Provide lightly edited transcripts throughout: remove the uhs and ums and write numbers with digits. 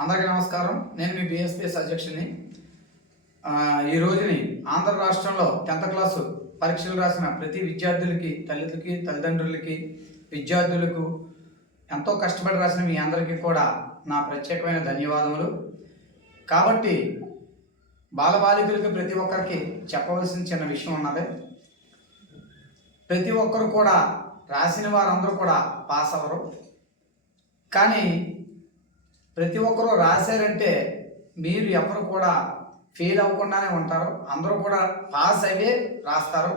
అందరికీ నమస్కారం. నేను మీ బిఎస్పిఎస్ అధ్యక్షుని. ఈ రోజుని ఆంధ్ర రాష్ట్రంలో 10th క్లాసు పరీక్షలు రాసిన ప్రతి విద్యార్థులకి, తల్లిదండ్రులకి, విద్యార్థులకు ఎంతో కష్టపడి రాసిన మీ అందరికీ కూడా నా ప్రత్యేకమైన ధన్యవాదములు. కాబట్టి బాలబాలికలకు ప్రతి ఒక్కరికి చెప్పవలసిన చిన్న విషయం ఉన్నది. ప్రతి ఒక్కరు కూడా రాసిన వారందరూ కూడా పాస్ అవ్వరు. కానీ ప్రతి ఒక్కరూ రాశారంటే మీరు ఎవరు కూడా ఫెయిల్ అవ్వకుండానే ఉంటారు. అందరూ కూడా పాస్ అయ్యే రాస్తారు.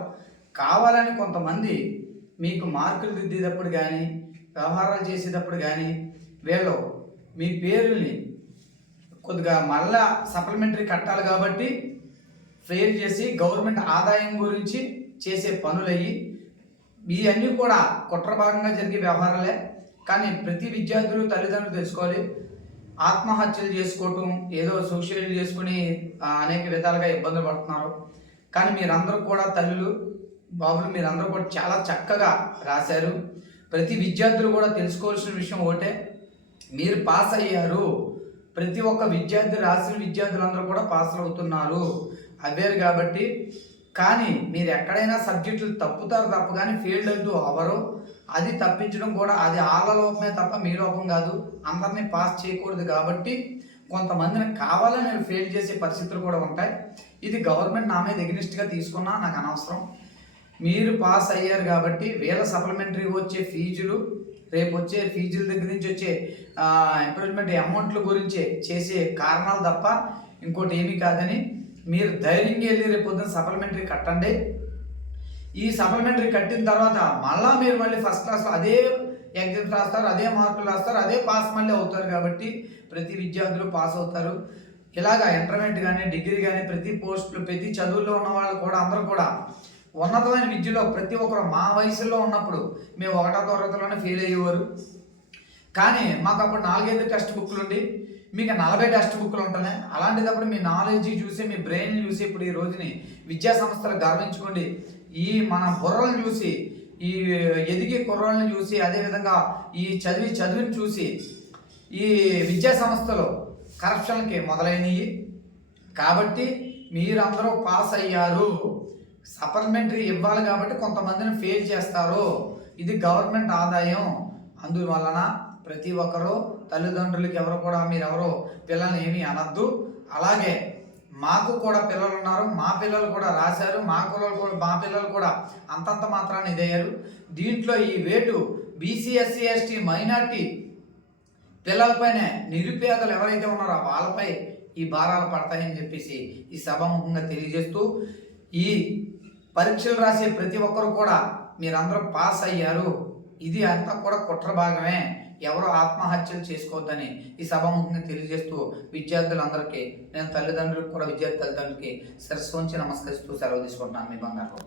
కావాలని కొంతమంది మీకు మార్కులు దిద్దేటప్పుడు కానీ, వ్యవహారాలు చేసేటప్పుడు కానీ వీళ్ళు మీ పేరుని కొద్దిగా మళ్ళా సప్లిమెంటరీ కట్టాలి కాబట్టి ఫెయిల్ చేసి గవర్నమెంట్ ఆదాయం గురించి చేసే పనులయ్యి ఇవన్నీ కూడా కుట్ర భాగంగా జరిగే వ్యవహారాలే. కానీ ప్రతి విద్యార్థులు, తల్లిదండ్రులు తెలుసుకోవాలి, ఆత్మహత్యలు చేసుకోవటం, ఏదో సూసైడ్ చేసుకుని అనేక విధాలుగా ఇబ్బందులు పడుతున్నారు. కానీ మీరందరూ కూడా తల్లులు, బాబులు మీరందరూ కూడా చాలా చక్కగా రాశారు. ప్రతి విద్యార్థులు కూడా తెలుసుకోవాల్సిన విషయం ఒకటే, మీరు పాస్ అయ్యారు. ప్రతి ఒక్క విద్యార్థి రాసిన విద్యార్థులందరూ కూడా పాస్ అవుతున్నారు అవ్వారు కాబట్టి. కానీ మీరు ఎక్కడైనా సబ్జెక్టులు తప్పుతారు తప్ప కానీ ఫెయిల్డ్ అంటూ అవరు. అది తప్పించడం కూడా అది వాళ్ళ లోపమే తప్ప మీ లోపం కాదు. అందరినీ పాస్ చేయకూడదు కాబట్టి కొంతమందిని కావాలని ఫెయిల్ చేసే పరిస్థితులు కూడా ఉంటాయి. ఇది గవర్నమెంట్ నా మీద ఎగ్నిస్ట్గా తీసుకున్నా నాకు అనవసరం. మీరు పాస్ అయ్యారు కాబట్టి వీళ్ళ సప్లిమెంటరీ వచ్చే ఫీజులు, రేపు వచ్చే ఫీజుల దగ్గర నుంచి వచ్చే ఇంప్రూవ్మెంట్ అమౌంట్ల గురించి చేసే కారణాలు తప్ప ఇంకోటి ఏమీ కాదని మీరు ధైర్యంగా వెళ్ళి రేపు పొద్దున్న సప్లిమెంటరీ కట్టండి. ఈ సప్లిమెంటరీ కట్టిన తర్వాత మీరు మళ్ళీ ఫస్ట్ క్లాస్లో అదే ఎగ్జామ్స్ రాస్తారు, అదే మార్కులు రాస్తారు, అదే పాస్ మళ్ళీ అవుతారు. కాబట్టి ప్రతి విద్యార్థులు పాస్ అవుతారు. ఇలాగా ఇంటర్మీడియట్ కానీ, డిగ్రీ కానీ, ప్రతి పోస్టులు, ప్రతి చదువుల్లో ఉన్న వాళ్ళు కూడా అందరూ కూడా ఉన్నతమైన విద్యలో ప్రతి ఒక్కరు మా వయసులో ఉన్నప్పుడు మేము 1వ తరగతిలోనే ఫెయిల్ అయ్యేవారు. కానీ మాకు అప్పుడు 4-5 టెక్స్ట్ బుక్లు ఉండి మీకు 40 టెక్స్ట్ బుక్లు ఉంటున్నాయి. అలాంటిదప్పుడు మీ నాలెడ్జ్ చూసి, మీ బ్రెయిన్ చూసి ఇప్పుడు ఈ రోజుని విద్యా సంస్థలు గర్వించుకోండి. ఈ మన బుర్రలను చూసి, ఈ ఎదిగే కుర్రలను చూసి, అదేవిధంగా ఈ చదివిని చూసి ఈ విద్యా సంస్థలు కరప్షన్కి మొదలైనవి. కాబట్టి మీరందరూ పాస్ అయ్యారు. సప్లిమెంటరీ ఇవ్వాలి కాబట్టి కొంతమందిని ఫెయిల్ చేస్తారు. ఇది గవర్నమెంట్ ఆదాయం. అందువలన ప్రతి ఒక్కరూ తల్లిదండ్రులకి ఎవరు కూడా మీరెవరో పిల్లల్ని ఏమీ అనద్దు. అలాగే మాకు కూడా పిల్లలు ఉన్నారు, మా పిల్లలు కూడా రాశారు, మా పిల్లలు కూడా అంతంత మాత్రాన్ని ఇదయ్యారు. దీంట్లో ఈ వేటు బీసీ, ఎస్సీ, ఎస్టీ, మైనార్టీ పిల్లలపైనే, నిరుపేదలు ఎవరైతే ఉన్నారో వాళ్ళపై ఈ భారాలు పడతాయని చెప్పేసి ఈ సభాముఖంగా తెలియజేస్తూ, ఈ పరీక్షలు రాసే ప్రతి ఒక్కరు కూడా మీరందరూ పాస్ అయ్యారు. ఇది అంతా కూడా కుట్ర భాగమే. ఎవరో ఆత్మహత్యలు చేసుకోవద్దని ఈ సభాముఖంగా తెలియజేస్తూ విద్యార్థులందరికీ, నేను తల్లిదండ్రులకు కూడా విద్యార్థి తల్లిదండ్రులకి శిరస్సు వంచి నమస్కరిస్తూ సెలవు తీసుకుంటున్నాను. మీ బంగారు.